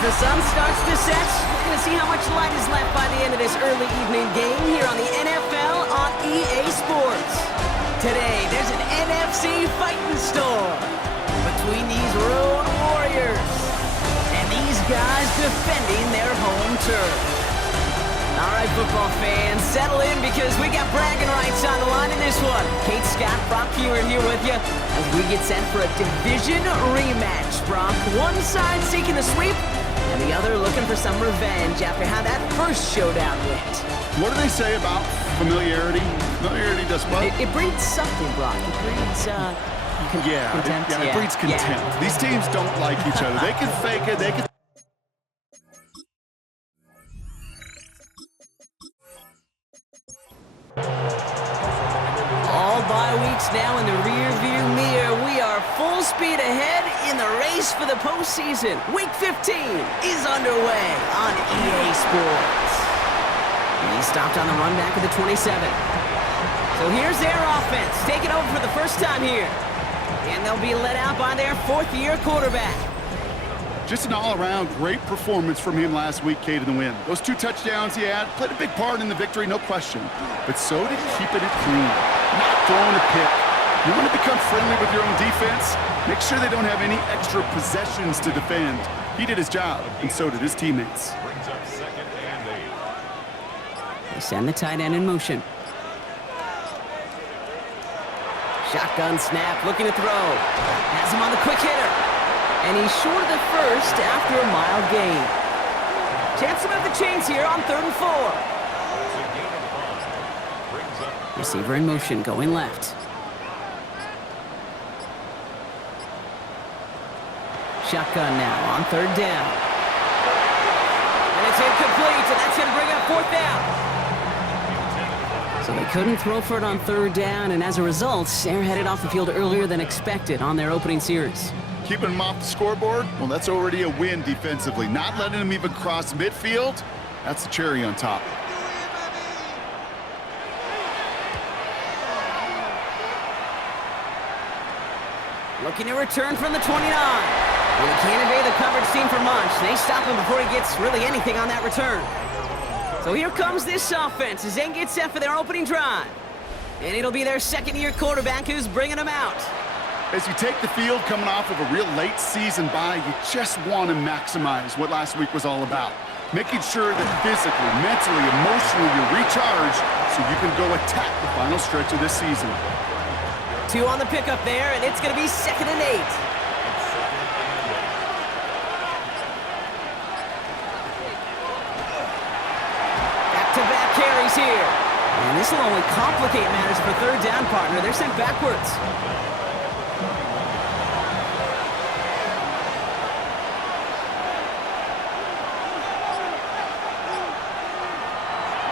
the sun starts to set, we're going to see how much light is left by the end of this early evening game here on the NFL on EA Sports. Today, there's an NFC fighting storm between these road warriors and these guys defending their home turf. All right, football fans, settle in because we got bragging rights on the line in this one. Kate Scott, Brock Hewitt here with you as we get set for a division rematch. Brock, one side seeking the sweep and the other looking for some revenge after how that first showdown went. What do they say about familiarity? Familiarity does what? It breeds something, Brock. It breeds, contempt. It breeds contempt. Yeah. These teams don't like each other. They can fake it. They can. All bye weeks now in the rear-view mirror. We are full speed ahead in the race for the postseason. Week 15 is underway on EA Sports. He stopped on the run back of the 27. So here's their offense, taking over for the first time here. And they'll be led out by their fourth-year quarterback. Just an all-around great performance from him last week, Kate, in the win. Those 2 touchdowns he had played a big part in the victory, no question. But so did keeping it clean, not throwing a pick. You want to become friendly with your own defense? Make sure they don't have any extra possessions to defend. He did his job, and so did his teammates. They send the tight end in motion. Shotgun snap, looking to throw. Has him on the quick hitter. And he's short of the first after a mild gain. Chance to move the chains here on 3rd and 4. Receiver in motion, going left. Shotgun now on 3rd down. And it's incomplete, and that's going to bring up 4th down. So they couldn't throw for it on 3rd down, and as a result, they're headed off the field earlier than expected on their opening series. Keeping him off the scoreboard, well, that's already a win defensively. Not letting him even cross midfield, that's the cherry on top. Looking to return from the 29. Well, he can't evade the coverage team for much. They stop him before he gets really anything on that return. So here comes this offense as they get set for their opening drive. And it'll be their 2nd-year quarterback who's bringing them out. As you take the field coming off of a real late season bye, you just want to maximize what last week was all about. Making sure that physically, mentally, emotionally, you're recharged so you can go attack the final stretch of this season. 2 on the pickup there, and it's going to be 2nd and 8. Back-to-back carries here. And this will only complicate matters for 3rd down, partner. They're sent backwards.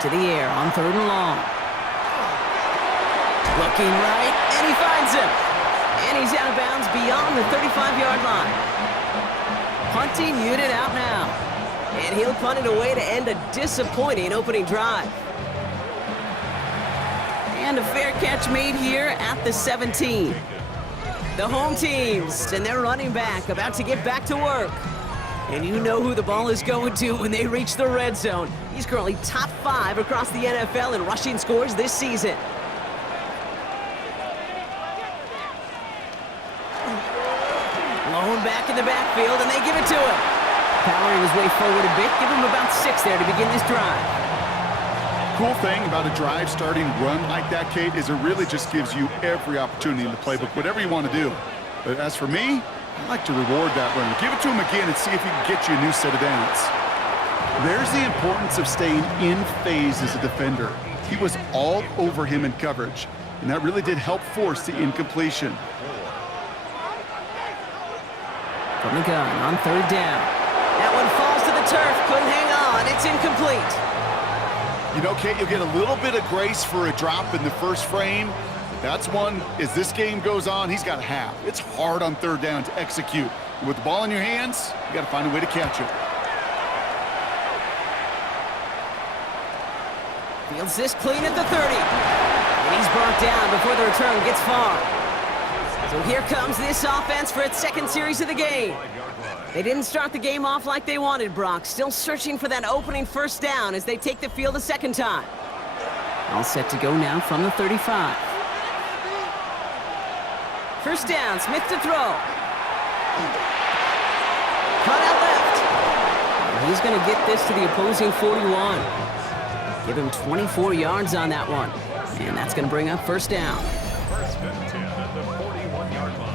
To the air on 3rd and long. Looking right, and he finds him. And he's out of bounds beyond the 35-yard line. Punting unit out now. And he'll punt it away to end a disappointing opening drive. And a fair catch made here at the 17. The home teams and their running back about to get back to work. And you know who the ball is going to when they reach the red zone. He's currently top 5 across the NFL in rushing scores this season. Blown back in the backfield, and they give it to him. Powering his way forward a bit. Give him about 6 there to begin this drive. Cool thing about a drive starting run like that, Kate, is it really just gives you every opportunity in the playbook, whatever you want to do. But as for me, I like to reward that run. Give it to him again and see if he can get you a new set of downs. There's the importance of staying in phase as a defender. He was all over him in coverage, and that really did help force the incompletion. From the gun on 3rd down. That one falls to the turf. Couldn't hang on. It's incomplete. You know, Kate, you'll get a little bit of grace for a drop in the first frame. That's one, as this game goes on, he's got half. It's hard on 3rd down to execute. And with the ball in your hands, you got to find a way to catch it. Fields this clean at the 30. And he's brought down before the return gets far. So here comes this offense for its 2nd series of the game. They didn't start the game off like they wanted, Brock. Still searching for that opening first down as they take the field a second time. All set to go now from the 35. First down, Smith to throw. Cut out left. He's going to get this to the opposing 41. Give him 24 yards on that one. And that's going to bring up first down. First and 10 at the 41-yard line.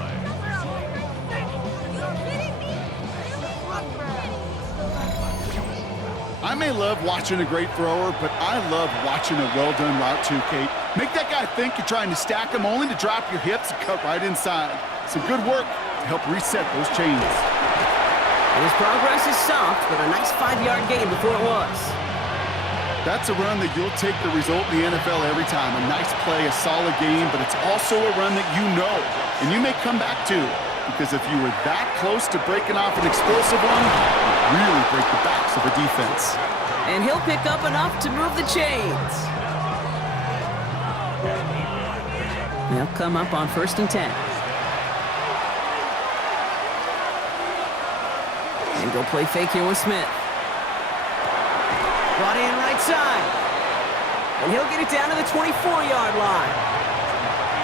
I may love watching a great thrower, but I love watching a well-done route too, Kate. Make that guy think you're trying to stack him only to drop your hips and cut right inside. Some good work to help reset those chains. His progress is soft, but a nice 5-yard gain before it was. That's a run that you'll take the result in the NFL every time. A nice play, a solid game, but it's also a run that you know, and you may come back to. Because if you were that close to breaking off an explosive one, you really break the backs of the defense. And he'll pick up enough to move the chains. They'll come up on first and 10. And go play fake here with Smith. Brought in right side. And he'll get it down to the 24-yard line.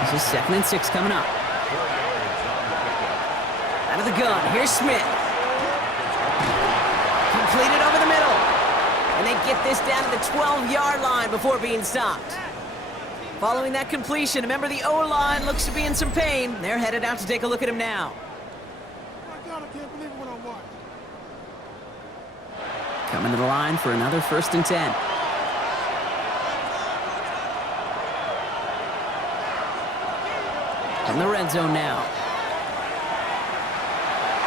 This is 2nd and 6 coming up. Out of the gun, here's Smith. Completed over the middle. And they get this down to the 12-yard line before being stopped. Following that completion, remember the O-line looks to be in some pain. They're headed out to take a look at him now. My God, I can't believe what I watched. Coming to the line for another first and 10. From the red zone now.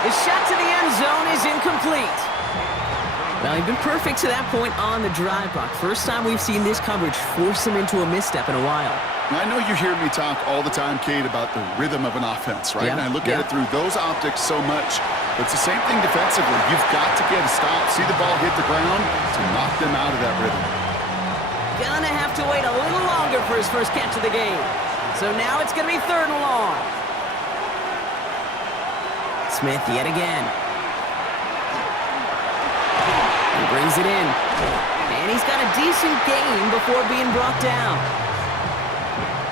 His shot to the end zone is incomplete. Well, he's been perfect to that point on the drive, Brock. First time we've seen this coverage force him into a misstep in a while. I know you hear me talk all the time, Kate, about the rhythm of an offense, right? Yeah, And I look at it through those optics so much. But it's the same thing defensively. You've got to get a stop, see the ball hit the ground to knock them out of that rhythm. Gonna have to wait a little longer for his first catch of the game. So now it's going to be 3rd and long. Smith yet again. He brings it in. And he's got a decent gain before being brought down.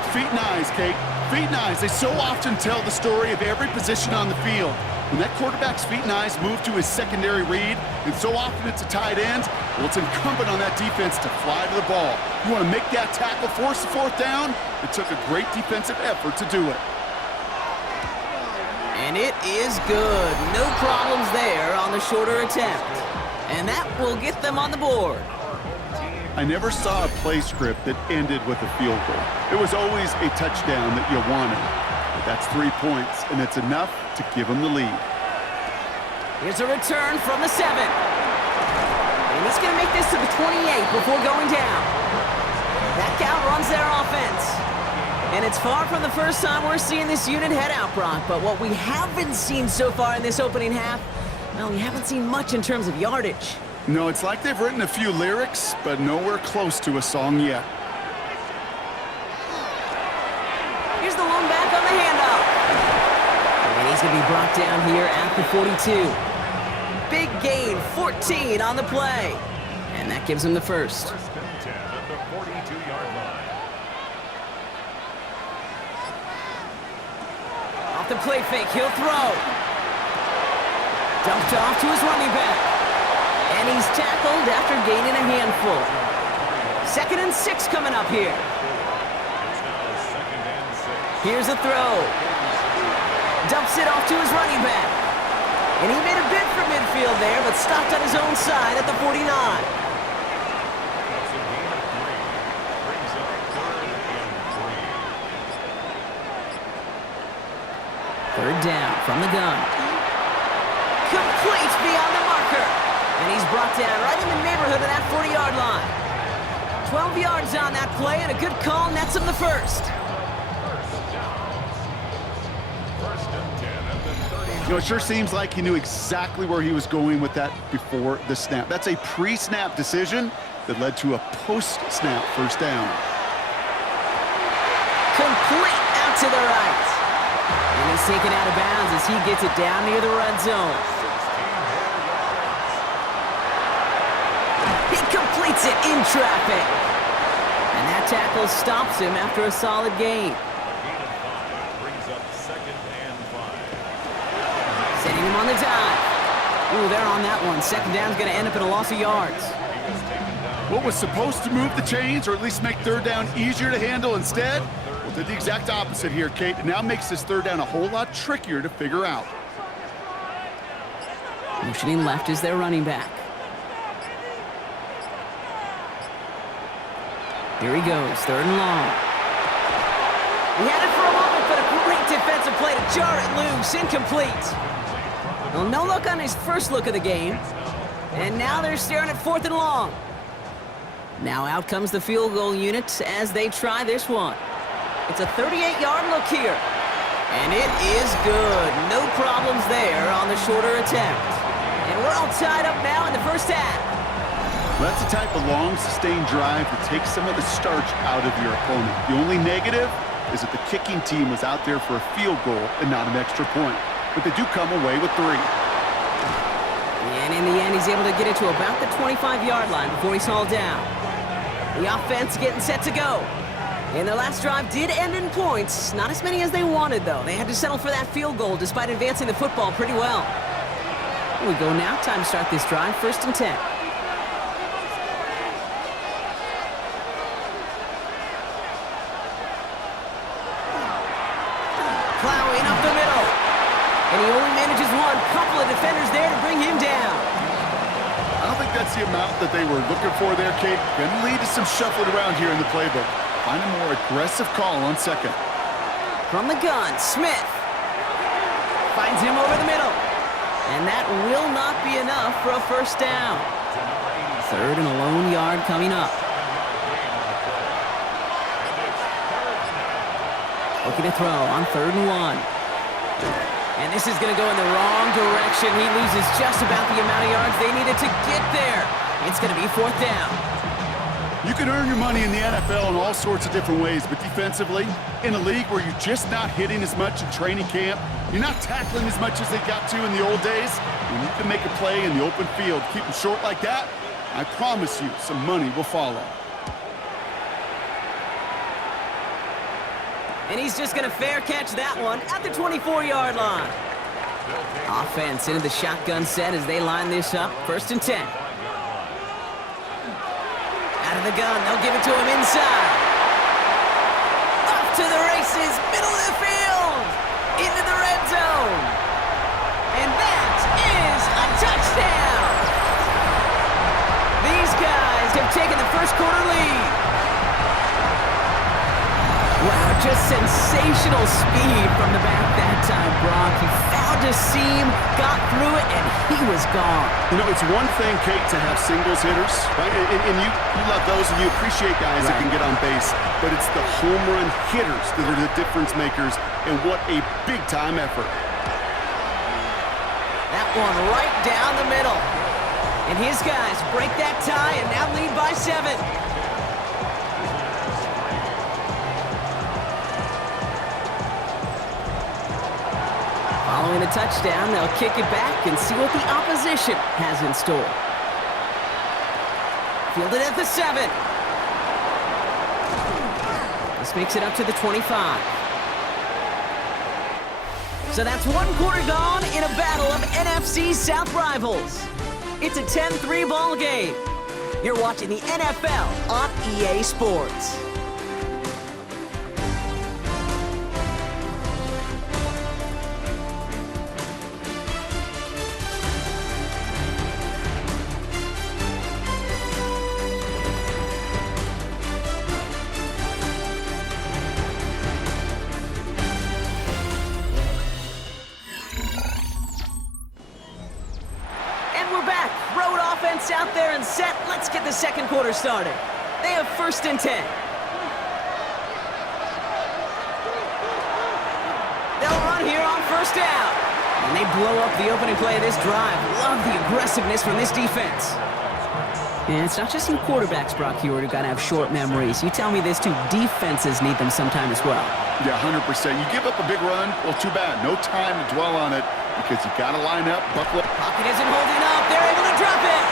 Feet and eyes, Kate. Feet and eyes. They so often tell the story of every position on the field. When that quarterback's feet and eyes move to his secondary read, and so often it's a tight end, well, it's incumbent on that defense to fly to the ball. You want to make that tackle, force the 4th down? It took a great defensive effort to do it. And it is good. No problems there on the shorter attempt. And that will get them on the board. I never saw a play script that ended with a field goal. It was always a touchdown that you wanted. But that's 3 points, and it's enough to give them the lead. Here's a return from the 7. And he's going to make this to the 28 before going down. That count runs their offense. And it's far from the first time we're seeing this unit head out, Brock. But what we haven't seen so far in this opening half, well, we haven't seen much in terms of yardage. No, it's like they've written a few lyrics, but nowhere close to a song yet. Here's the lone back on the handoff. And he's going to be brought down here at the 42. Big gain, 14 on the play. And that gives him the first. First and 10 at the 42-yard line. Off the play fake, he'll throw. Dumped off to his running back. And he's tackled after gaining a handful. 2nd and 6 coming up here. Here's a throw. Dumps it off to his running back. And he made a bid for midfield there, but stopped on his own side at the 49. Third down from the gun. Complete beyond the marker. And he's brought down right in the neighborhood of that 40-yard line. 12 yards on that play, and a good call nets him the first. You know, it sure seems like he knew exactly where he was going with that before the snap. That's a pre-snap decision that led to a post-snap first down. Complete out to the right. And he's taken out of bounds as he gets it down near the red zone. completes it in traffic. And that tackle stops him after a solid gain. Gain of 5 brings up 2nd and 5. Setting him on the dive. Ooh, they're on that one. Second down's going to end up in a loss of yards. He was taken down. What was supposed to move the chains or at least make third down easier to handle instead? Well, did the exact opposite here, Kate. It now makes this third down a whole lot trickier to figure out. Motioning left is their running back. Here he goes, 3rd and long. He had it for a moment, but a great defensive play to jar it loose, incomplete. Well, no look on his first look of the game. And now they're staring at 4th and long. Now out comes the field goal unit as they try this one. It's a 38-yard look here. And it is good. No problems there on the shorter attempt. And we're all tied up now in the first half. That's the type of long, sustained drive that takes some of the starch out of your opponent. The only negative is that the kicking team was out there for a field goal and not an extra point. But they do come away with 3. And in the end, he's able to get it to about the 25-yard line before he's hauled down. The offense getting set to go. And their last drive did end in points. Not as many as they wanted, though. They had to settle for that field goal despite advancing the football pretty well. Here we go now. Time to start this drive. 1st and 10. Plowing up the middle. And he only manages one. Couple of defenders there to bring him down. I don't think that's the amount that they were looking for there, Kate. Going to lead to some shuffling around here in the playbook. Find a more aggressive call on 2nd. From the gun, Smith finds him over the middle. And that will not be enough for a 1st down. 3rd and a lone yard coming up. Looking to throw on 3rd and 1. And this is going to go in the wrong direction. He loses just about the amount of yards they needed to get there. It's going to be 4th down. You can earn your money in the NFL in all sorts of different ways, but defensively, in a league where you're just not hitting as much in training camp, you're not tackling as much as they got to in the old days, when you can make a play in the open field, keep them short like that, I promise you some money will follow. And he's just going to fair catch that one at the 24-yard line. Offense into the shotgun set as they line this up. 1st and 10. Out of the gun, they'll give it to him inside. Off to the races, middle of the field, into the red zone. And that is a touchdown. These guys have taken the first quarter lead. Wow, just sensational speed from the back that time, Brock. He found a seam, got through it, and he was gone. You know, it's one thing, Kate, to have singles hitters, right? And you love those, and you appreciate guys that can get on base. But it's the home run hitters that are the difference makers, and what a big-time effort. That one right down the middle. And his guys break that tie and now lead by 7. Following a touchdown, they'll kick it back and see what the opposition has in store. Fielded at the 7. This makes it up to the 25. So that's 1 quarter gone in a battle of NFC South rivals. It's a 10-3 ball game. You're watching the NFL on EA Sports. Out there and set. Let's get the second quarter started. They have 1st and 10. They'll run here on 1st down. And they blow up the opening play of this drive. Love the aggressiveness from this defense. And it's not just some quarterbacks, Brock Hewitt, who got to have short memories. You tell me this too, defenses need them sometime as well. Yeah, 100%. You give up a big run, well, too bad. No time to dwell on it because you got to line up, buckle up. Pocket isn't holding up. They're able to drop it.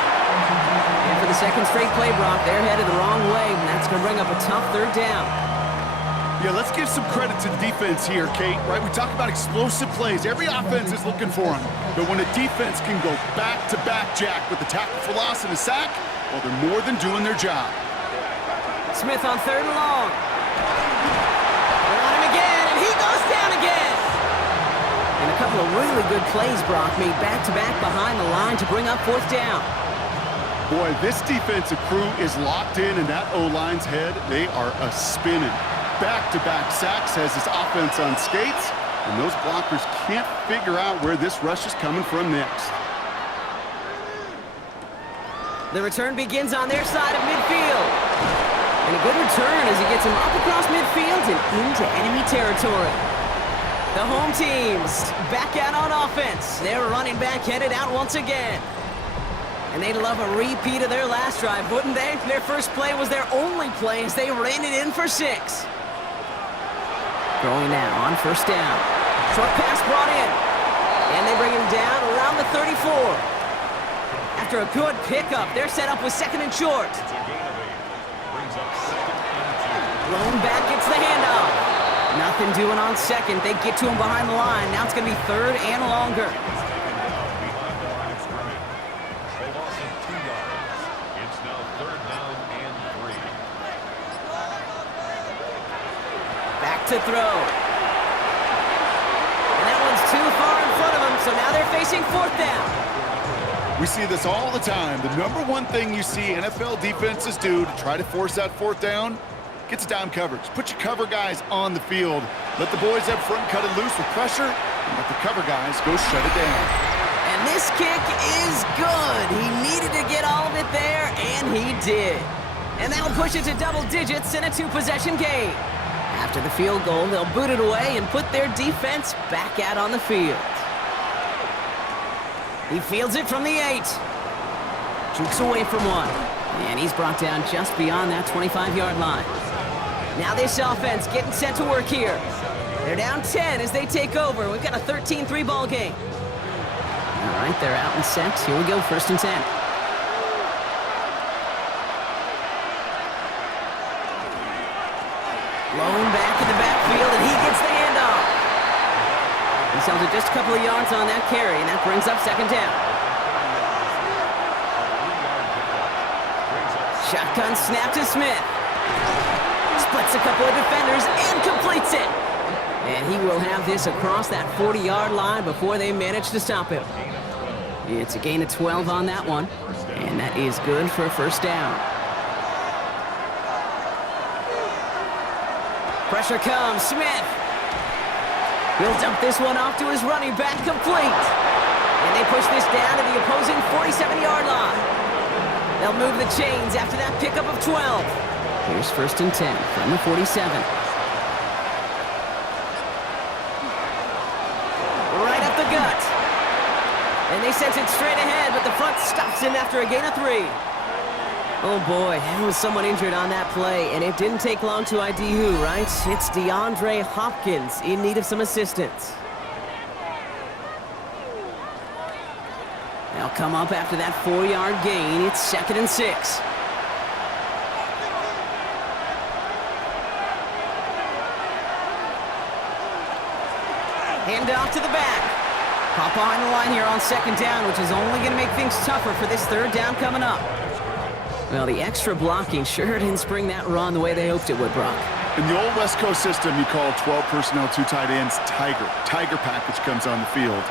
And for the second straight play, Brock. They're headed the wrong way, and that's going to bring up a tough third down. Yeah, let's give some credit to the defense here, Kate, right? We talk about explosive plays. Every offense is looking for them. But when a defense can go back-to-back, Jack, with a tackle for loss and a sack, well, they're more than doing their job. Smith on third and long. They're on him again, and he goes down again. And a couple of really good plays, Brock, made back-to-back behind the line to bring up fourth down. Boy, this defensive crew is locked in that O-line's head. They are a-spinning. Back-to-back sacks has his offense on skates, and those blockers can't figure out where this rush is coming from next. The return begins on their side of midfield. And a good return as he gets him up across midfield and into enemy territory. The home teams back out on offense. Their running back headed out once again. And they'd love a repeat of their last drive, wouldn't they? Their first play was their only play as they ran it in for 6. Throwing now on first down. Short pass brought in. And they bring him down around the 34. After a good pickup, they're set up with second and short. It's a gain of 8. Brings up second and 2. Lone back gets the handoff. Nothing doing on second. They get to him behind the line. Now it's going to be third and longer. It's taken down behind the line of scrimmage. They lost him 2 yards. It's now third down and 3. Back to throw. And that one's too far in front of him, so now they're facing fourth down. We see this all the time. The number one thing you see NFL defenses do to try to force that fourth down, get to dime coverage. Put your cover guys on the field. Let the boys up front cut it loose with pressure, and let the cover guys go shut it down. And this kick is good. He needed to get all of it there, and he did. And that'll push it to double digits in a 2-possession game. After the field goal, they'll boot it away and put their defense back out on the field. He fields it from the 8. Jukes away from one. And he's brought down just beyond that 25-yard line. Now this offense getting set to work here. They're down 10 as they take over. We've got a 13-3 ball game. All right, they're out and set. Here we go, first and 10. Lone back in the backfield, and he gets the handoff. He sells it just a couple of yards on that carry, and that brings up second down. Shotgun snap to Smith. Splits a couple of defenders and completes it. And he will have this across that 40-yard line before they manage to stop him. It's a gain of 12 on that one, and that is good for a first down. Pressure comes, Smith. He'll dump this one off to his running back, complete. And they push this down to the opposing 47-yard line. They'll move the chains after that pickup of 12. Here's first and 10 from the 47. Right up the gut. And they sent it straight ahead, but the front stops him after a gain of 3. Oh boy, there was someone injured on that play, and it didn't take long to ID who, right? It's DeAndre Hopkins in need of some assistance. They'll come up after that 4-yard gain. It's second and 6. Hand off to the back. Pop behind the line here on second down, which is only going to make things tougher for this third down coming up. Well, the extra blocking sure didn't spring that run the way they hoped it would, Brock. In the old West Coast system, you call 12 personnel, 2 tight ends, Tiger. Tiger package comes on the field.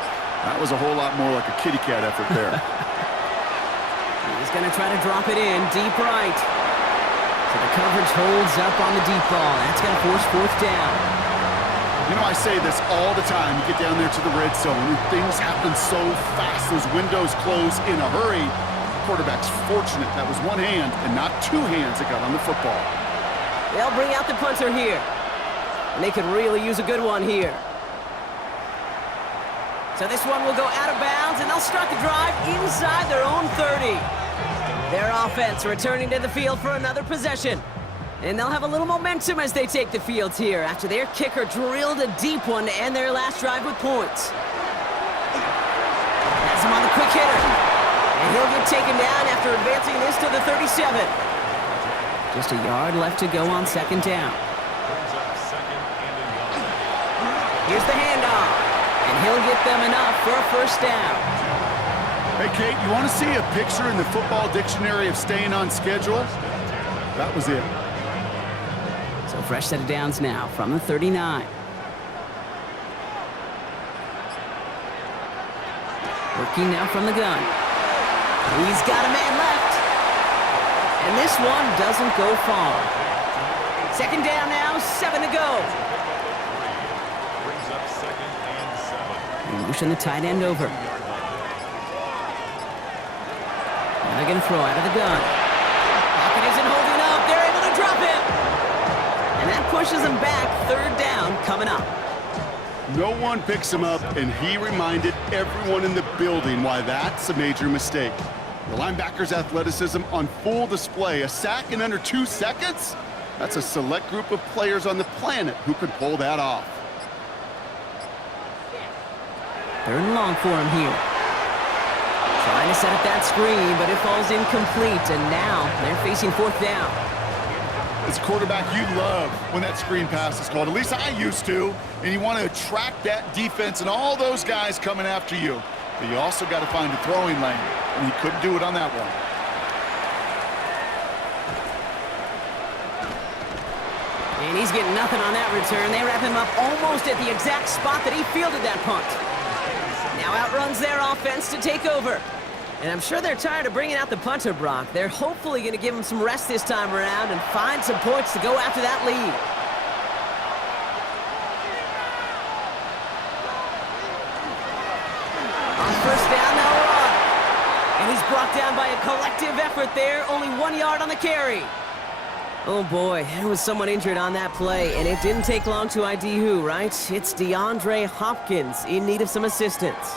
That was a whole lot more like a kitty cat effort there. He's going to try to drop it in deep right. So the coverage holds up on the deep ball. That's going to force fourth down. You know, I say this all the time. You get down there to the red zone, and things happen so fast. Those windows close in a hurry. Quarterback's fortunate that was one hand and not 2 hands that got on the football. They'll bring out the punter here. And they could really use a good one here. So this one will go out of bounds, and they'll start the drive inside their own 30. Their offense returning to the field for another possession. And they'll have a little momentum as they take the field here after their kicker drilled a deep one to end their last drive with points. Has him on the quick hitter. And he'll get taken down after advancing this to the 37. Just a yard left to go on second down. Here's the handoff. And he'll get them enough for a first down. Hey, Kate, you want to see a picture in the football dictionary of staying on schedule? That was it. So fresh set of downs now from the 39. Working now from the gun. He's got a man left. And this one doesn't go far. Second down now, 7 to go. Brings up second and 7. They motion the tight end over. Now they're going to throw out of the gun. Pocket isn't holding up. They're able to drop him. And that pushes them back. Third down coming up. No one picks him up, and he reminded everyone in the building why that's a major mistake. The linebacker's athleticism on full display. A sack in under 2 seconds? That's a select group of players on the planet who could pull that off. Third and long for him here. Trying to set up that screen, but it falls incomplete, and now they're facing fourth down. As a quarterback, you love when that screen pass is called. At least I used to. And you want to attract that defense and all those guys coming after you. But you also got to find a throwing lane. And he couldn't do it on that one. And he's getting nothing on that return. They wrap him up almost at the exact spot that he fielded that punt. Now outruns their offense to take over. And I'm sure they're tired of bringing out the punter, Brock. They're hopefully going to give him some rest this time around and find some points to go after that lead. On first down, they'll run. And he's brought down by a collective effort there. Only 1 yard on the carry. Oh, boy, there was someone injured on that play, and it didn't take long to ID who, right? It's DeAndre Hopkins in need of some assistance.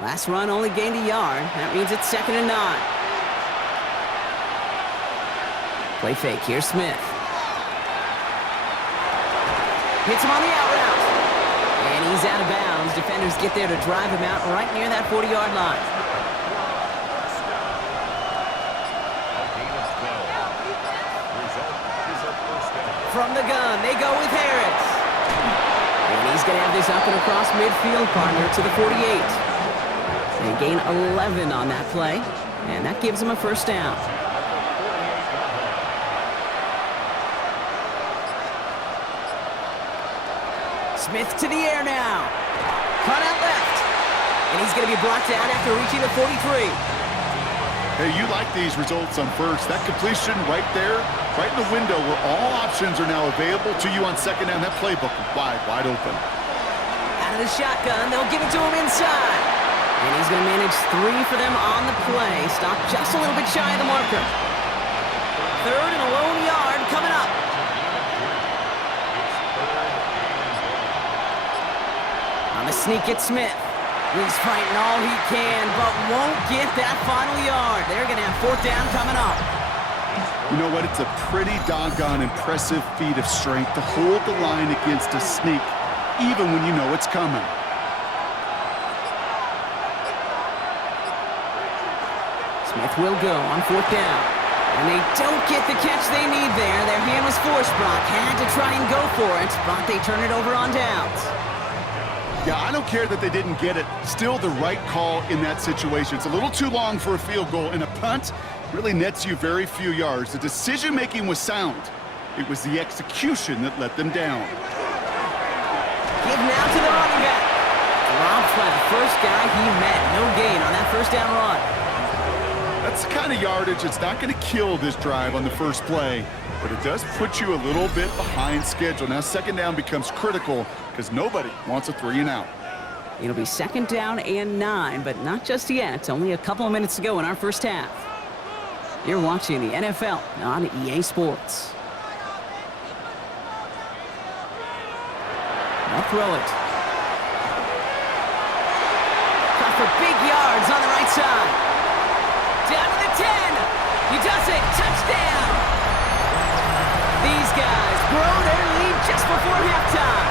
Last run only gained a yard. That means it's 2nd and 9. Play fake. Here's Smith. Hits him on the out route. And he's out of bounds. Defenders get there to drive him out right near that 40-yard line. From the gun, they go with Harris. And he's going to have this up and across midfield, partner, to the 48. They gain 11 on that play, and that gives them a first down. Smith to the air now. Cut out left. And he's going to be brought down after reaching the 43. Hey, you like these results on first. That completion right there, right in the window where all options are now available to you on second down. That playbook is wide open. Out of the shotgun, they'll give it to him inside. And he's going to manage 3 for them on the play. Stop just a little bit shy of the marker. Third and a lone yard coming up. On the sneak at Smith. He's fighting all he can, but won't get that final yard. They're going to have fourth down coming up. You know what? It's a pretty doggone impressive feat of strength to hold the line against a sneak, even when you know it's coming. Smith will go on fourth down. And they don't get the catch they need there. Their hand was forced, Brock. Had to try and go for it, but they turn it over on downs. Yeah, I don't care that they didn't get it. Still the right call in that situation. It's a little too long for a field goal, and a punt really nets you very few yards. The decision-making was sound. It was the execution that let them down. Give now to the running back. Dropped by the first guy he met. No gain on that first down run. That's the kind of yardage that's not going to kill this drive on the first play, but it does put you a little bit behind schedule. Now second down becomes critical because nobody wants a 3 and out. It'll be second down and 9, but not just yet. Only a couple of minutes to go in our first half. You're watching the NFL on EA Sports. They'll throw it. Cut for big yards on the right side. Down to the 10. He does it. Touchdown. These guys grow their lead just before halftime.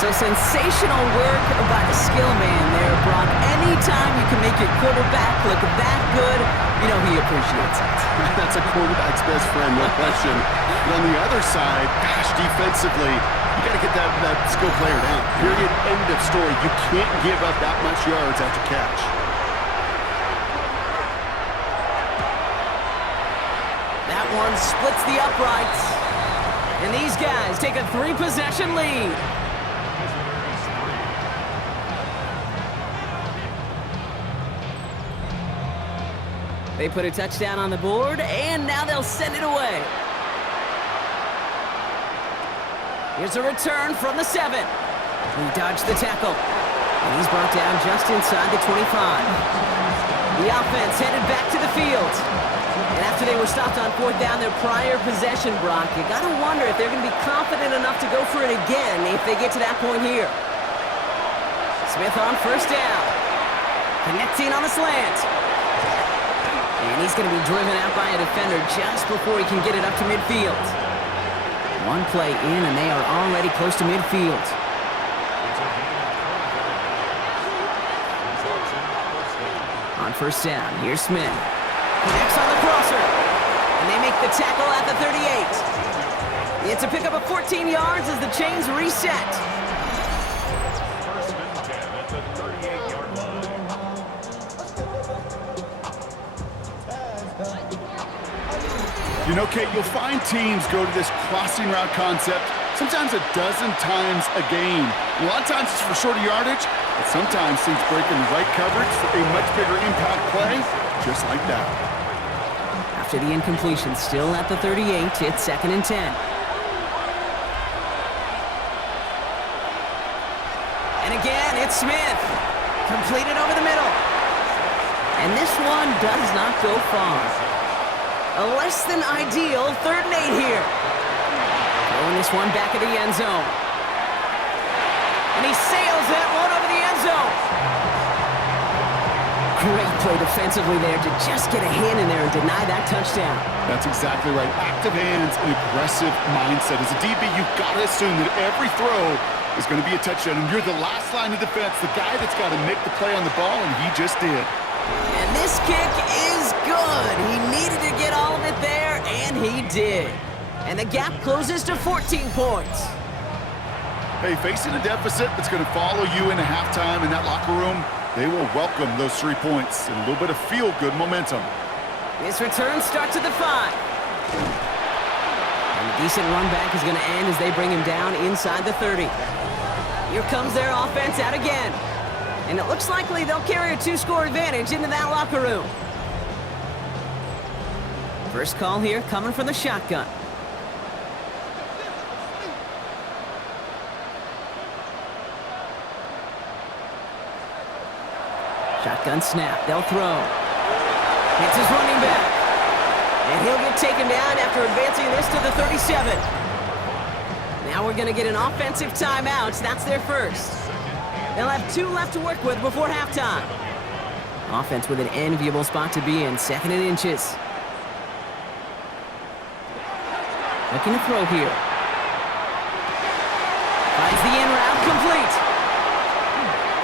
So So sensational work by the skill man there, Brock. Anytime you can make your quarterback look that good, you know he appreciates it. That's a quarterback's best friend, no question. But on the other side, gosh, defensively, you got to get that skill player down. Period, end of story. You can't give up that much yards after catch. That one splits the uprights. And these guys take a 3-possession lead. They put a touchdown on the board, and now they'll send it away. Here's a return from the 7. He dodged the tackle, and he's brought down just inside the 25. The offense headed back to the field. And after they were stopped on 4th down, their prior possession, Brock, you got to wonder if they're going to be confident enough to go for it again if they get to that point here. Smith on 1st down. Connecting on the slant. And he's going to be driven out by a defender just before he can get it up to midfield. One play in, and they are already close to midfield. On 1st down, here's Smith. Connects on the crosser. And they make the tackle at the 38. It's a pickup of 14 yards as the chains reset. First and 10 at the 38-yard line. You know, Kate, you'll find teams go to this crossing route concept sometimes a dozen times a game. A lot of times it's for shorter yardage, but sometimes teams break in the right coverage for a much bigger impact play, just like that. After the incompletion, still at the 38, it's 2nd and 10. And again, it's Smith. Completed over the middle. And this one does not go far. A less than ideal 3rd and 8 here. Throwing this one back at the end zone. And he sails that one over the end zone. Great play defensively there to just get a hand in there and deny that touchdown. That's exactly right. Active hands and aggressive mindset. As a DB, you've got to assume that every throw is going to be a touchdown. And you're the last line of defense, the guy that's got to make the play on the ball, and he just did. And this kick is good. He needed to get all of it there, and he did. And the gap closes to 14 points. Hey, facing a deficit that's going to follow you into halftime in that locker room, they will welcome those 3 points and a little bit of feel-good momentum. This return starts at the 5. And a decent run back is going to end as they bring him down inside the 30. Here comes their offense out again. And it looks likely they'll carry a 2-score advantage into that locker room. First call here coming from the shotgun. Shotgun snap, they'll throw. It's his running back. And he'll get taken down after advancing this to the 37. Now we're going to get an offensive timeout. That's their first. They'll have 2 left to work with before halftime. Offense with an enviable spot to be in, 2nd and inches. Looking to throw here. Finds the in route, complete.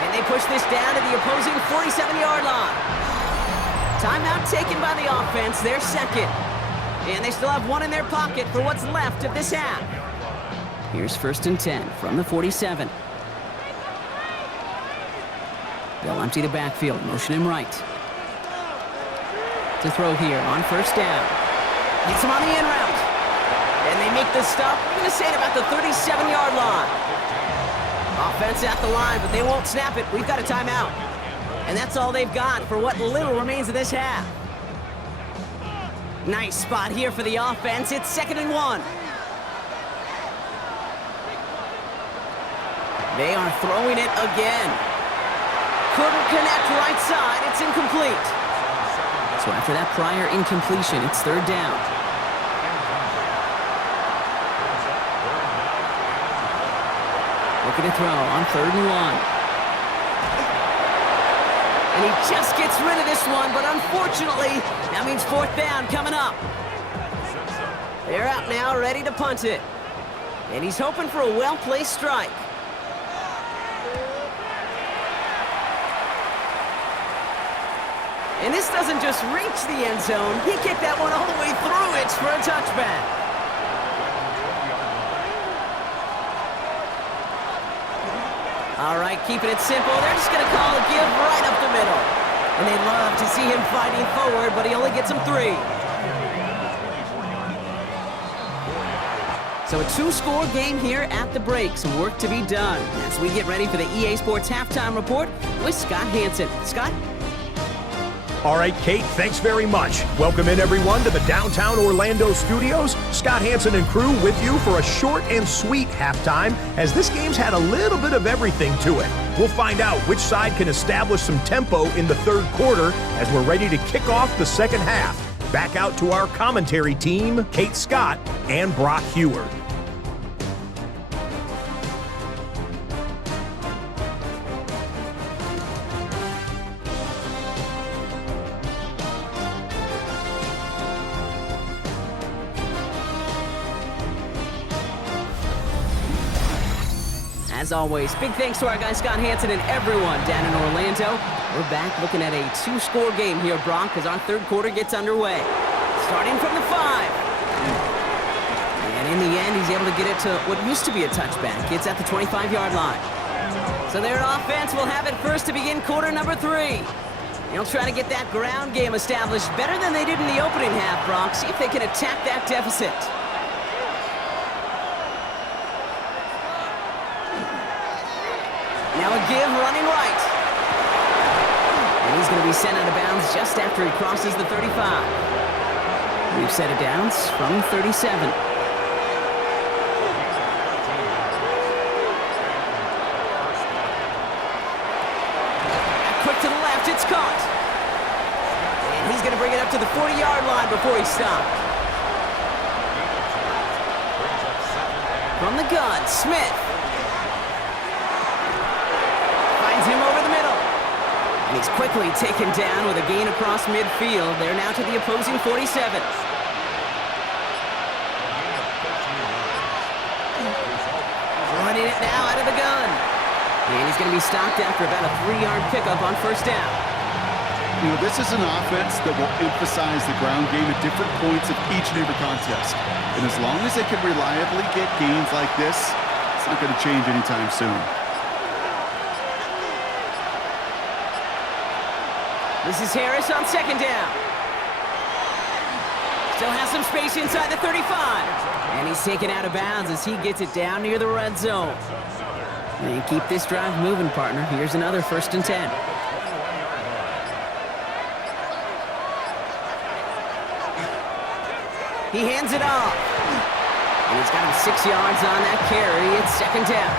And they push this down to the opposing 47-yard line. Timeout taken by the offense, their 2nd. And they still have 1 in their pocket for what's left of this half. Here's 1st and 10 from the 47. They'll empty the backfield, motion him right. To throw here on 1st down. Gets him on the in route. And they make the stop, I'm going to say it about the 37-yard line. Offense at the line, but they won't snap it. We've got a timeout. And that's all they've got for what little remains of this half. Nice spot here for the offense. It's 2nd and 1. They are throwing it again. Couldn't connect right side. It's incomplete. So after that prior incompletion, it's 3rd down. Looking to throw on 3rd and 1. And he just gets rid of this one, but unfortunately, that means 4th down coming up. They're out now, ready to punt it. And he's hoping for a well-placed strike. And this doesn't just reach the end zone. He kicked that one all the way through it for a touchback. All right, keeping it simple. They're just going to call a give right up the middle. And they love to see him fighting forward, but he only gets him 3. So a 2-score game here at the break. Some work to be done as we get ready for the EA Sports Halftime Report with Scott Hanson. Scott? All right, Kate, thanks very much. Welcome in, everyone, to the downtown Orlando studios. Scott Hanson and crew with you for a short and sweet halftime, as this game's had a little bit of everything to it. We'll find out which side can establish some tempo in the third quarter as we're ready to kick off the second half. Back out to our commentary team, Kate Scott and Brock Heward. As always, big thanks to our guy Scott Hanson and everyone down in Orlando. We're back looking at a 2-score game here, Brock, as our third quarter gets underway. Starting from the 5. And in the end, he's able to get it to what used to be a touchback. It's at the 25-yard line. So their offense will have it first to begin quarter number 3. They'll try to get that ground game established better than they did in the opening half, Brock. See if they can attack that deficit. Now a give running right. And he's going to be sent out of bounds just after he crosses the 35. We've set it downs from 37. Quick to the left, it's caught. And he's going to bring it up to the 40-yard line before he stopped. From the gun, Smith. Him over the middle. And he's quickly taken down with a gain across midfield. They're now to the opposing 47. Running it now out of the gun. And he's going to be stopped after about a 3-yard pickup on first down. You know, this is an offense that will emphasize the ground game at different points of each and every contest. And as long as they can reliably get gains like this, it's not going to change anytime soon. This is Harris on second down. Still has some space inside the 35. And he's taken out of bounds as he gets it down near the red zone. And keep this drive moving, partner. Here's another 1st and 10. He hands it off. And he's got him 6 yards on that carry. It's second down.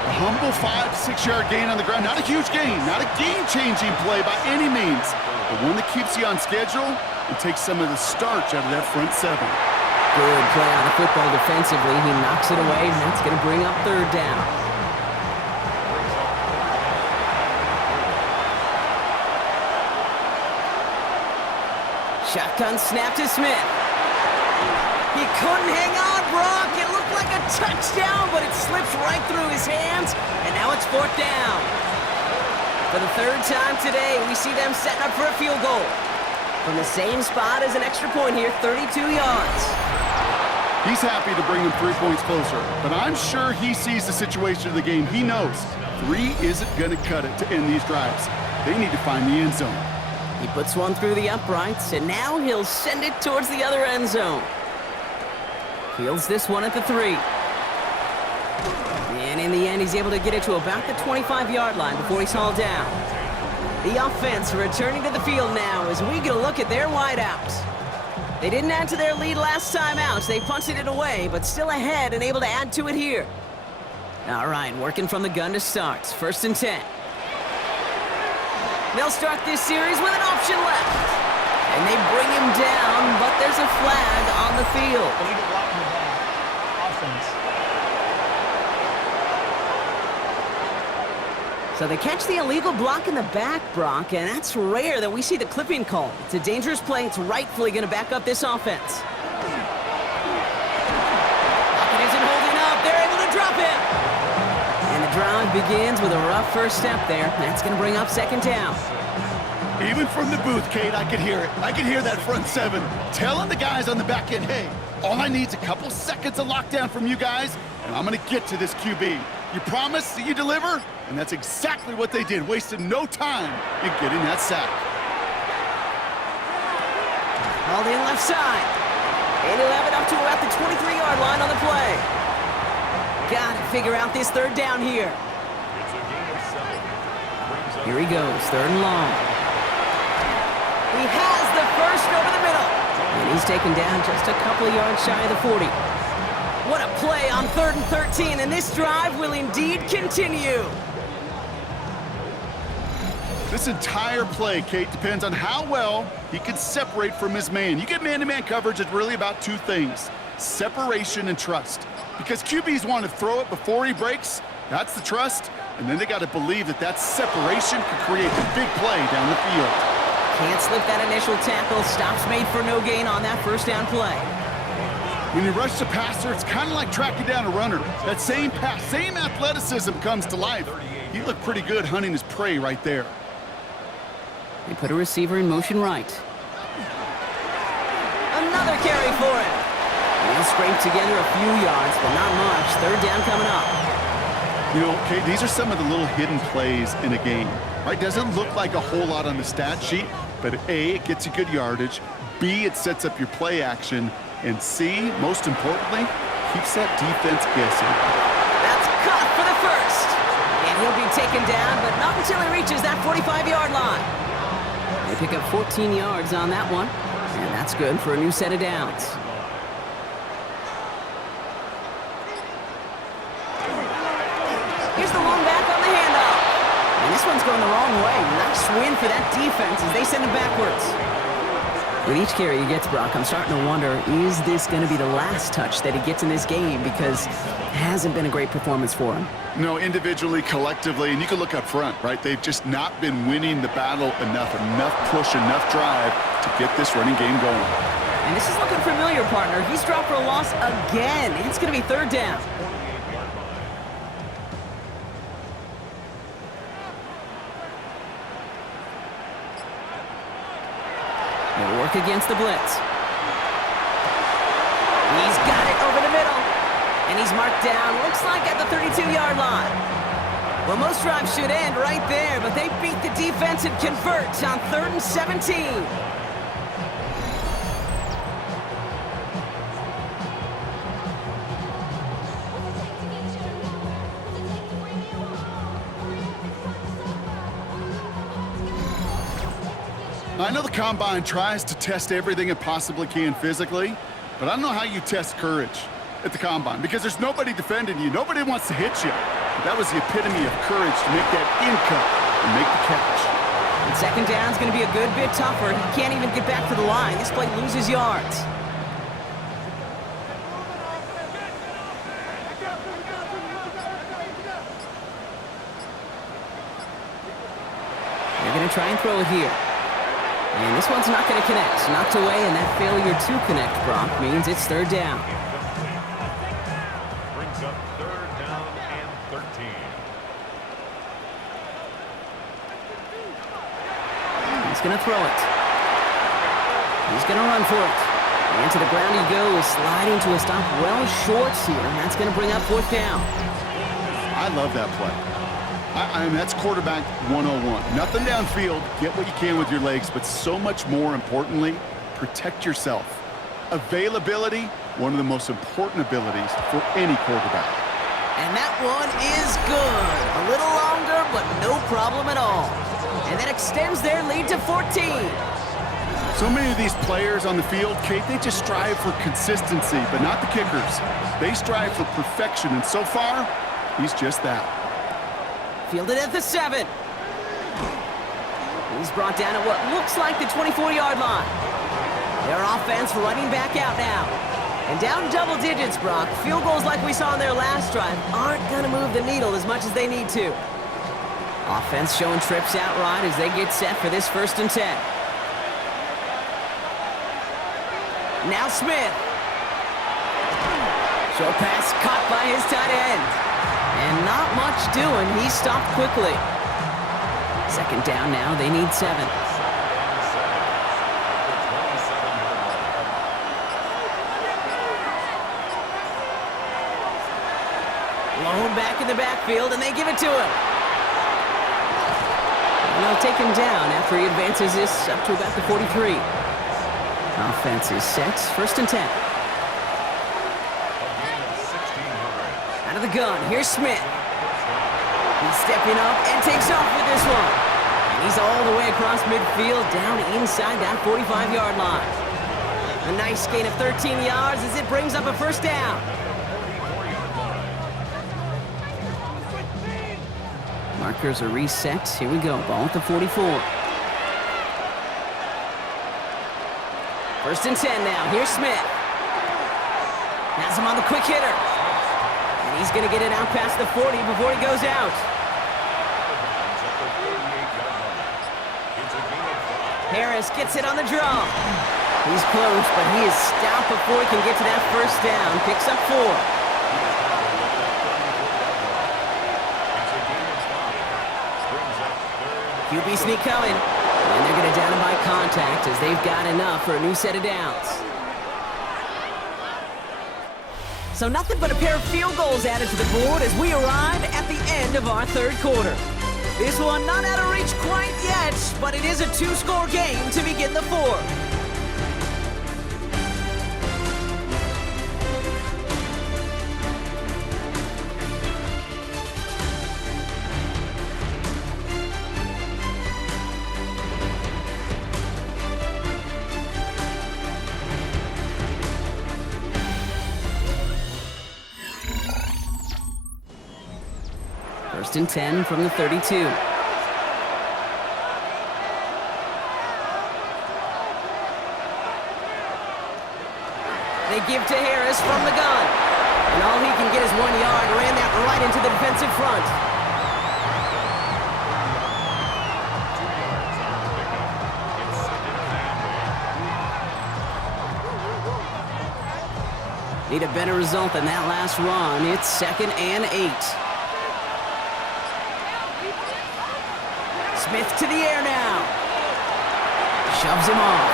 A humble 5-6-yard gain on the ground. Not a huge gain, not a game-changing play by any means, but one that keeps you on schedule and takes some of the starch out of that front 7. Good play on the football defensively. He knocks it away, and that's going to bring up third down. Shotgun snap to Smith. He couldn't hang on, Brock. It looked like a touchdown, but it slips right through his hands, and now it's 4th down. For the 3rd time today, we see them setting up for a field goal. From the same spot as an extra point here, 32 yards. He's happy to bring them 3 points closer, but I'm sure he sees the situation of the game. He knows 3 isn't going to cut it to end these drives. They need to find the end zone. He puts one through the uprights, and now he'll send it towards the other end zone. Fields this one at the 3. And in the end, he's able to get it to about the 25-yard line before he's hauled down. The offense returning to the field now as we get a look at their wideouts. They didn't add to their lead last time out. They punted it away, but still ahead and able to add to it here. All right, working from the gun to start. 1st and 10. They'll start this series with an option left. And they bring him down, but there's a flag on the field. So they catch the illegal block in the back, Brock, and that's rare that we see the clipping call. It's a dangerous play. It's rightfully going to back up this offense. It isn't holding up. They're able to drop him. And the drive begins with a rough first step there. That's going to bring up second down. Even from the booth, Kate, I could hear it. I could hear that front seven telling the guys on the back end, hey, all I need is a couple seconds of lockdown from you guys, and I'm going to get to this QB. You promise that you deliver? And that's exactly what they did, wasting no time in getting that sack. Hauled in left side. And he'll have it up to about the 23-yard line on the play. Got to figure out this third down here. It's a gain of 7. Here he goes, third and long. He has the first over the middle. And he's taken down just a couple of yards shy of the 40. What a play on 3rd and 13, and this drive will indeed continue. This entire play, Kate, depends on how well he can separate from his man. You get man-to-man coverage, it's really about two things, separation and trust. Because QBs want to throw it before he breaks, that's the trust, and then they got to believe that that separation can create the big play down the field. Can't slip that initial tackle. Stops made for no gain on that first down play. When you rush the passer, it's kind of like tracking down a runner. That same pass, same athleticism comes to life. He looked pretty good hunting his prey right there. They put a receiver in motion right. Another carry for him. He'll scrape together a few yards, but not much. Third down coming up. You know, Kate, these are some of the little hidden plays in a game, right? Doesn't look like a whole lot on the stat sheet, but A, it gets you good yardage. B, it sets up your play action. And C, most importantly, keeps that defense guessing. That's caught for the first. And he'll be taken down, but not until he reaches that 45-yard line. They pick up 14 yards on that one, and that's good for a new set of downs. Here's the one back on the handoff. And this one's going the wrong way. Nice win for that defense as they send him backwards. With each carry he gets, Brock, I'm starting to wonder, is this going to be the last touch that he gets in this game? Because it hasn't been a great performance for him. No, individually, collectively, and you can look up front, right? They've just not been winning the battle enough push, enough drive to get this running game going. And this is looking familiar, partner. He's dropped for a loss again. It's going to be third down. They'll work against the blitz. He's got it over the middle. And he's marked down, looks like at the 32-yard line. Well, most drives should end right there, but they beat the defense and convert on 3rd and 17. I know the Combine tries to test everything it possibly can physically, but I don't know how you test courage at the Combine because there's nobody defending you. Nobody wants to hit you. But that was the epitome of courage to make that in-cut and make the catch. And second down's going to be a good bit tougher. He can't even get back to the line. This play loses yards. They're going to try and throw it here. And this one's not going to connect. Knocked away, and that failure to connect, Brock, means it's third down. Brings up 3rd down and 13. He's going to throw it. He's going to run for it. And to the ground he goes, sliding to a stop well short here. And that's going to bring up 4th down. I love that play. I mean, that's quarterback 101. Nothing downfield, get what you can with your legs, but so much more importantly, protect yourself. Availability, one of the most important abilities for any quarterback. And that one is good. A little longer, but no problem at all. And that extends their lead to 14. So many of these players on the field, Kate, they just strive for consistency, but not the kickers. They strive for perfection, and so far, he's just that. Fielded at the 7. He's brought down at what looks like the 24-yard line. Their offense running back out now. And down double digits, Brock. Field goals like we saw in their last drive aren't going to move the needle as much as they need to. Offense showing trips out right as they get set for this 1st and 10. Now Smith. Short pass caught by his tight end. And not much doing. He stopped quickly. Second down now. They need 7. Blown back in the backfield, and they give it to him. And they'll take him down after he advances this up to about the 43. Offense is set. 1st and 10. Out of the gun, here's Smith. He's stepping up and takes off with this one. And he's all the way across midfield, down inside that 45-yard line. A nice gain of 13 yards as it brings up a 1st down. Markers are reset. Here we go. Ball at the 44. 1st and 10 now. Here's Smith. Has him on the quick hitter. And he's going to get it out past the 40 before he goes out. Harris gets it on the draw. He's close, but he is stopped before he can get to that 1st down. Picks up 4. QB sneak coming, and they're going to down him by contact as they've got enough for a new set of downs. So nothing but a pair of field goals added to the board as we arrive at the end of our 3rd quarter. This one not out of reach quite yet, but it is a 2-score game to begin the 4th. First and 10 from the 32. They give to Harris from the gun. And all he can get is 1 yard. Ran that right into the defensive front. Need a better result than that last run. It's 2nd and 8. Smith to the air now. Shoves him off.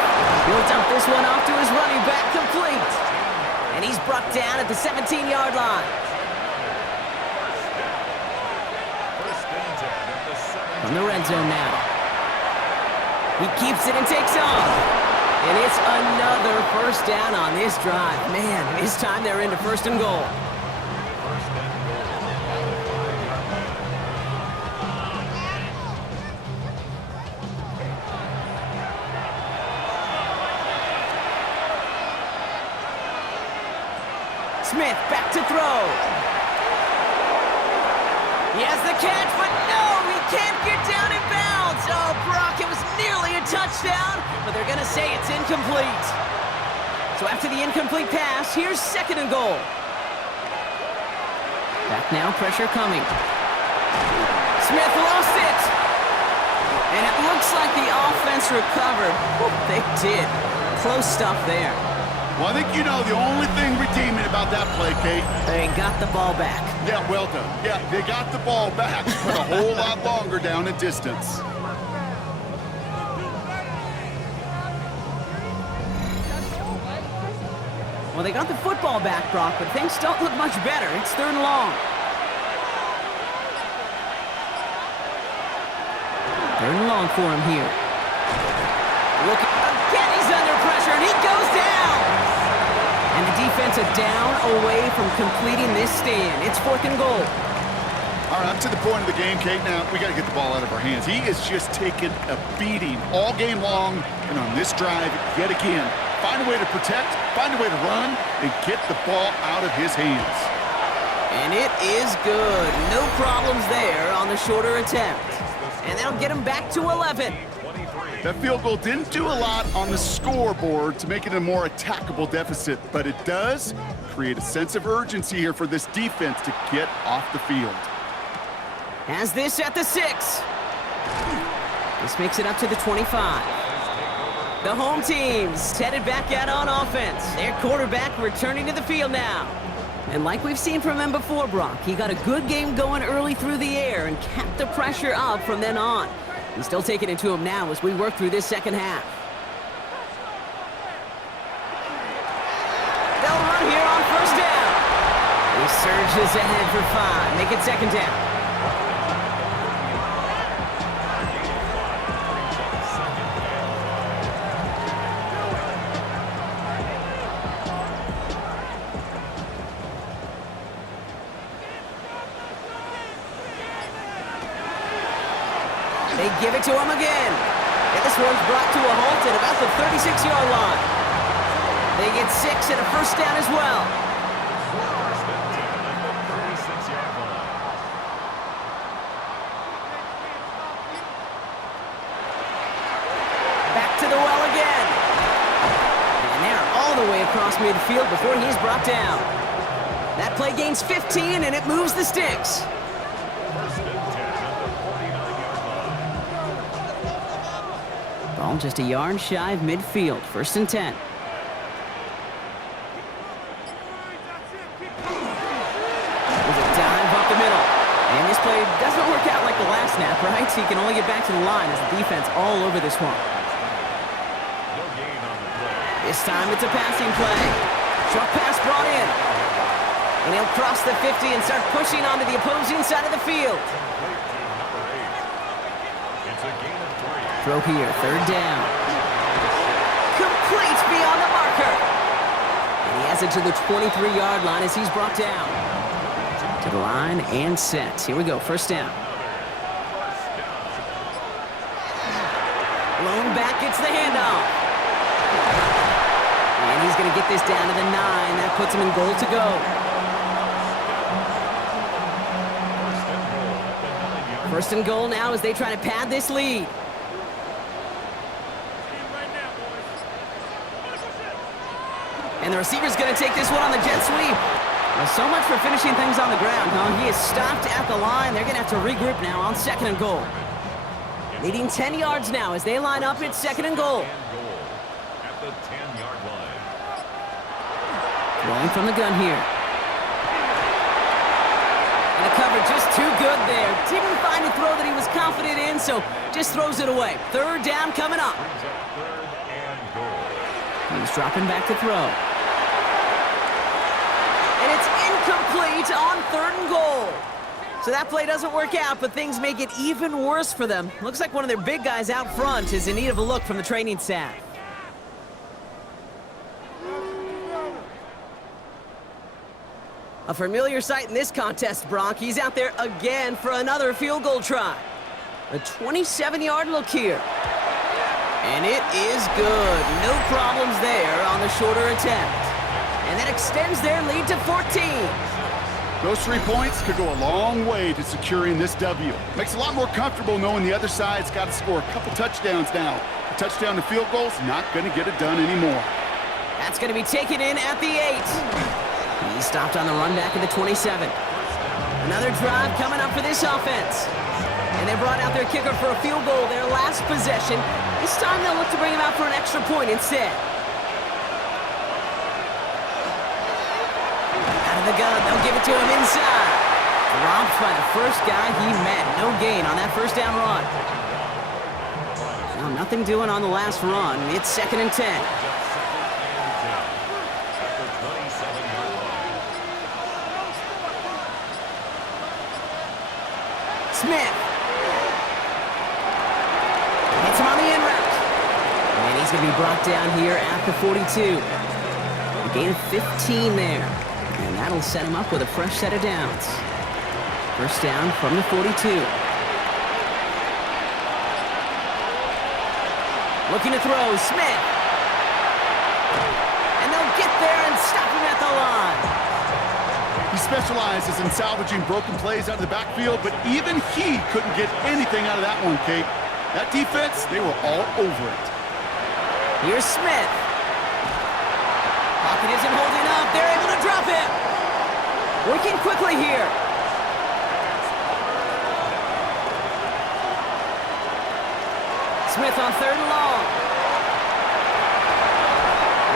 He'll dump this one off to his running back, complete. And he's brought down at the 17-yard line. From the red zone now. He keeps it and takes off. And it's another 1st down on this drive. Man, this time they're into 1st and goal. Smith back to throw. He has the catch, but no, he can't get down in bounds. Oh, Brock, it was nearly a touchdown, but they're going to say it's incomplete. So after the incomplete pass, here's 2nd and goal. Back now, pressure coming. Smith lost it. And it looks like the offense recovered. Whew, they did. Close stuff there. Well, I think you know the only thing redeeming about that play, Kate. They got the ball back. Yeah, well done. Yeah, they got the ball back, but a whole lot longer down in distance. Well, they got the football back, Brock, but things don't look much better. It's 3rd and long. 3rd and long for him here. Look, again, he's under pressure, and he goes down. And the defense a down away from completing this stand. It's 4th and goal. All right, I'm to the point of the game, Kate. Now, we got to get the ball out of our hands. He is just taking a beating all game long, and on this drive, yet again, find a way to protect, find a way to run, and get the ball out of his hands. And it is good. No problems there on the shorter attempt. And that'll get him back to 11. That field goal didn't do a lot on the scoreboard to make it a more attackable deficit, but it does create a sense of urgency here for this defense to get off the field. Has this at the 6. This makes it up to the 25. The home team's headed back out on offense. Their quarterback returning to the field now. And like we've seen from him before, Brock, he got a good game going early through the air and kept the pressure up from then on. He's still taking it to him now as we work through this 2nd half. They'll run here on 1st down. He Surges ahead for 5. Make it second down. They give it to him again. And this one's brought to a halt at about the 36-yard line. They get 6 and a first down as well. Back to the well again. And they're all the way across midfield before he's brought down. That play gains 15 and it moves the sticks. Ball just a yard shy of midfield. First and 10. There's a dive up the middle. And this play doesn't work out like the last snap, right? He can only get back to the line as the defense all over this one. This time it's a passing play. Short pass brought in. And he'll cross the 50 and start pushing onto the opposing side of the field. Throw here, third down. Complete beyond the marker. And he has it to the 23-yard line as he's brought down. To the line and set. Here we go, first down. Lone back gets the handoff. And he's going to get this down to the 9. That puts him in goal to go. First and goal now as they try to pad this lead. And the receiver's going to take this one on the jet sweep. Well, so much for finishing things on the ground, huh? He is stopped at the line. They're going to have to regroup now on second and goal. Leading 10 yards now as they line up. It's second and goal. At the 10-yard line. Throwing from the gun here. And the cover just too good there. Didn't find a throw that he was confident in, so just throws it away. Third down coming up. He's dropping back to throw. And it's incomplete on third and goal. So that play doesn't work out, but things make it even worse for them. Looks like one of their big guys out front is in need of a look from the training staff. A familiar sight in this contest, Brock. He's out there again for another field goal try. A 27-yard look here. And it is good. No problems there on the shorter attempt. And that extends their lead to 14. Those 3 points could go a long way to securing this W. Makes it a lot more comfortable knowing the other side's got to score a couple touchdowns now. A touchdown to field goal's not going to get it done anymore. That's going to be taken in at the 8. He stopped on the run back at the 27. Another drive coming up for this offense. And they brought out their kicker for a field goal their last possession. This time they'll look to bring him out for an extra point instead. Out of the gun, they'll give it to him inside. Dropped by the first guy he met. No gain on that first down run. Now nothing doing on the last run. It's second and 10. Smith. Hits him on the in route. And he's going to be brought down here at the 42. A gain of 15 there. And that'll set him up with a fresh set of downs. First down from the 42. Looking to throw, Smith. And they'll get there and stop him at the line. He specializes in salvaging broken plays out of the backfield, but even he couldn't get anything out of that one, Kate. That defense, they were all over it. Here's Smith. Pocket isn't holding up. They're able to drop him. Working quickly here. Smith on third and long.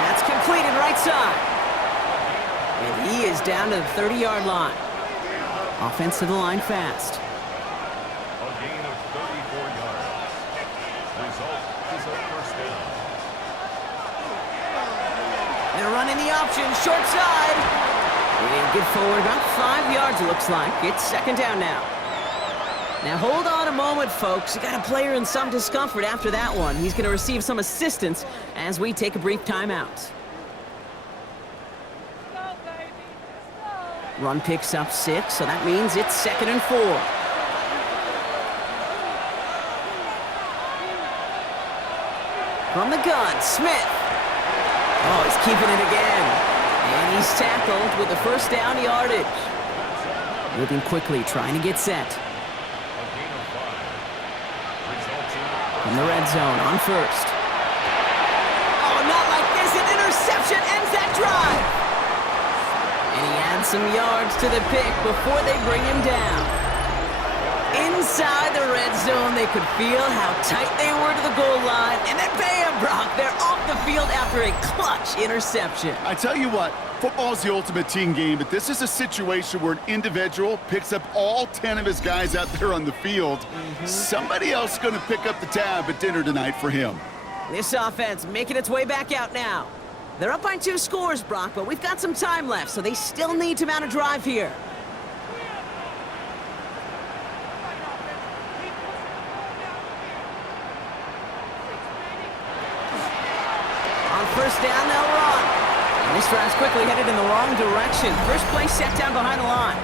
That's completed right side. And he is down to the 30-yard line. Offense to the line fast. A gain of 34 yards. Result is a first down. They're running the option, short side. And Get forward about 5 yards, it looks like. It's second down now. Now hold on a moment, folks. You got a player in some discomfort after that one. He's going to receive some assistance as we take a brief timeout. Run picks up 6, so that means it's 2nd and 4. From the gun, Smith. Oh, he's keeping it again. And he's tackled with the first down yardage. Moving quickly, trying to get set. In the red zone, on first. Oh, not like this. An interception ends that drive. And he adds some yards to the pick before they bring him down. Inside the red zone, they could feel how tight they were to the goal line. And then bam, Brock, they're off the field after a clutch interception. I tell you what, football is the ultimate team game, but this is a situation where an individual picks up all 10 of his guys out there on the field. Somebody else is going to pick up the tab at dinner tonight for him. This offense making its way back out now. They're up by 2 scores, Brock, but we've got some time left, so they still need to mount a drive here. On first down, they'll run. And this drive's quickly headed in the wrong direction. First play set down behind the line.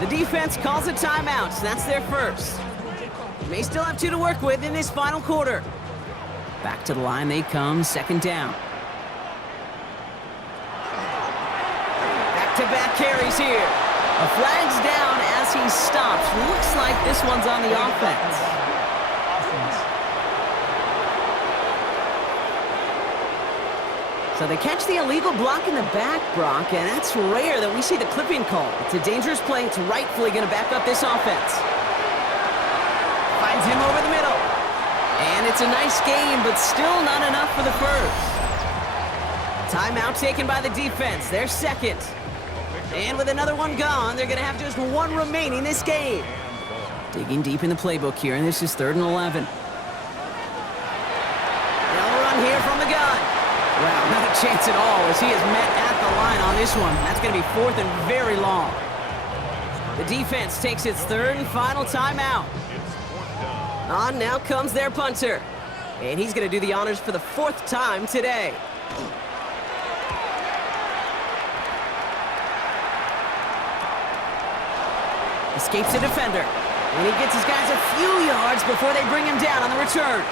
The defense calls a timeout, so that's their first. May still have 2 to work with in this final quarter. Back to the line they come, 2nd down. Back-to-back carries here. A flag's down as he stops. Looks like this one's on the offense. So they catch the illegal block in the back, Brock, and that's rare that we see the clipping call. It's a dangerous play. It's rightfully going to back up this offense. Finds him over the middle. And it's a nice game, but still not enough for the first. Timeout taken by the defense. They're second. And with another one gone, they're going to have just 1 remaining this game. Digging deep in the playbook here, and this is 3rd and 11. They'll run here from the gun. Wow, not a chance at all as he is met at the line on this one. That's going to be 4th and very long. The defense takes its 3rd and final timeout. On now comes their punter. And he's going to do the honors for the 4th time today. Escapes the defender. And he gets his guys a few yards before they bring him down on the return.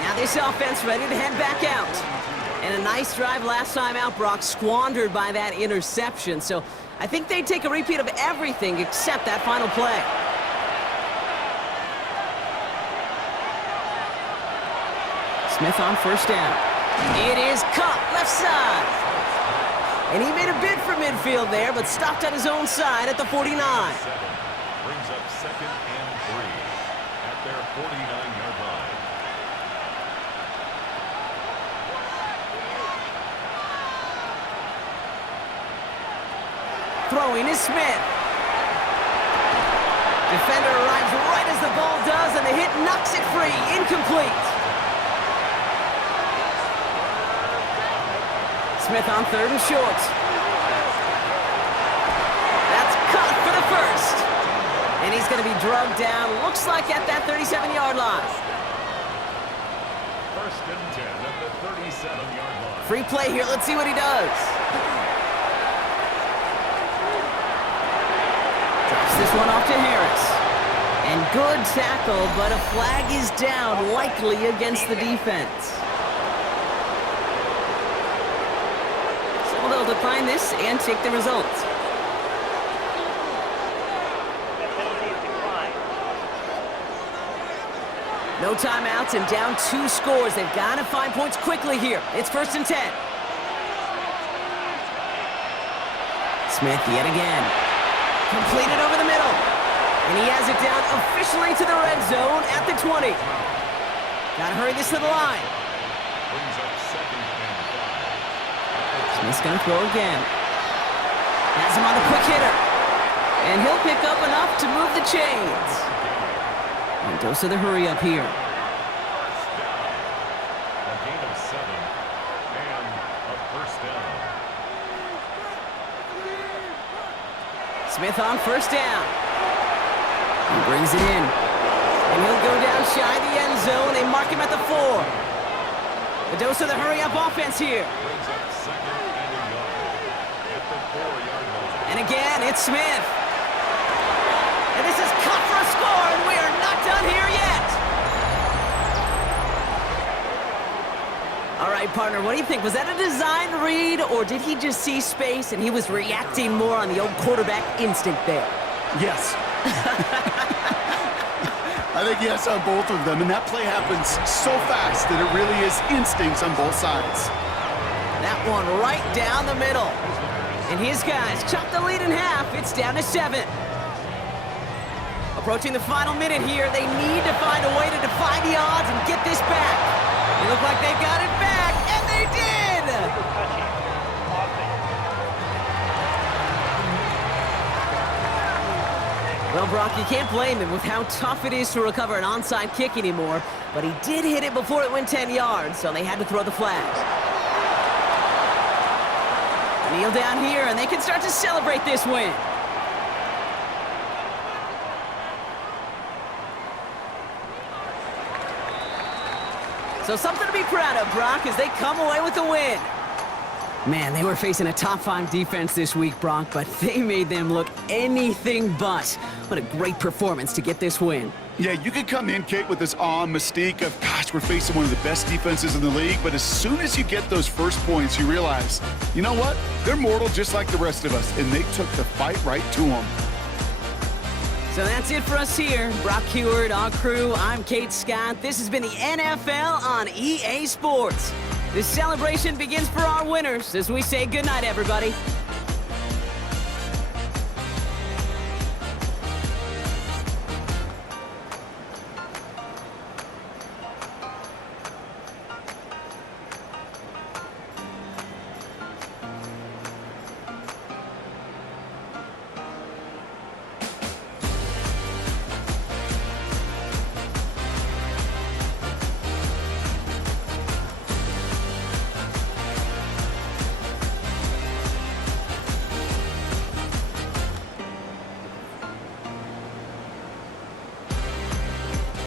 Now this offense ready to head back out. And a nice drive last time out, Brock, squandered by that interception. So I think they'd take a repeat of everything except that final play. Smith on first down. It is caught left side. And he made a bid for midfield there, but stopped at his own side at the 49. Brings up 2nd and 3 at their 49-yard line. Throwing is Smith. Defender arrives right as the ball does, and the hit knocks it free. Incomplete. Smith on 3rd and short. That's caught for the first. And he's going to be drugged down, looks like at that 37-yard line. 1st and 10 at the 37-yard line. Free play here. Let's see what he does. Drops this one off to Harris. And good tackle, but a flag is down, likely against the defense. So they'll decline this and take the result. No timeouts and down 2 scores. They've got to find points quickly here. It's 1st and 10. Smith yet again. Completed over the middle. And he has it down officially to the red zone at the 20. Gotta hurry this to the line. Brings up 2nd and 5. Smith's gonna throw again. Has him on the quick hitter. And he'll pick up enough to move the chains. And dose of the hurry up here. A gain of 7 and a 1st down. Smith on first down. He brings it in. And he'll go down shy of the end zone. They mark him at the 4. The dose of the hurry-up offense here. Brings up second and a yard at the 4-yard line. And again, it's Smith. And this is cut for a score, and we are not done here yet. All right, partner, what do you think? Was that a design read, or did he just see space and he was reacting more on the old quarterback instinct there? Yes. I think yes on both of them, and that play happens so fast that it really is instincts on both sides. That one right down the middle. And his guys chop the lead in half. It's down to 7. Approaching the final minute here, they need to find a way to defy the odds and get this back. They look like they got it back, and they did! Well, Brock, you can't blame him with how tough it is to recover an onside kick anymore, but he did hit it before it went 10 yards, so they had to throw the flag. Kneel down here, and they can start to celebrate this win. So something to be proud of, Brock, as they come away with the win. Man, they were facing a top 5 defense this week, Brock, but they made them look anything but. What a great performance to get this win. Yeah, you could come in, Kate, with this awe and mystique of, gosh, we're facing one of the best defenses in the league, but as soon as you get those first points, you realize, you know what? They're mortal just like the rest of us, and they took the fight right to them. So that's it for us here. Brock Heward, our crew, I'm Kate Scott. This has been the NFL on EA Sports. This celebration begins for our winners as we say goodnight, everybody.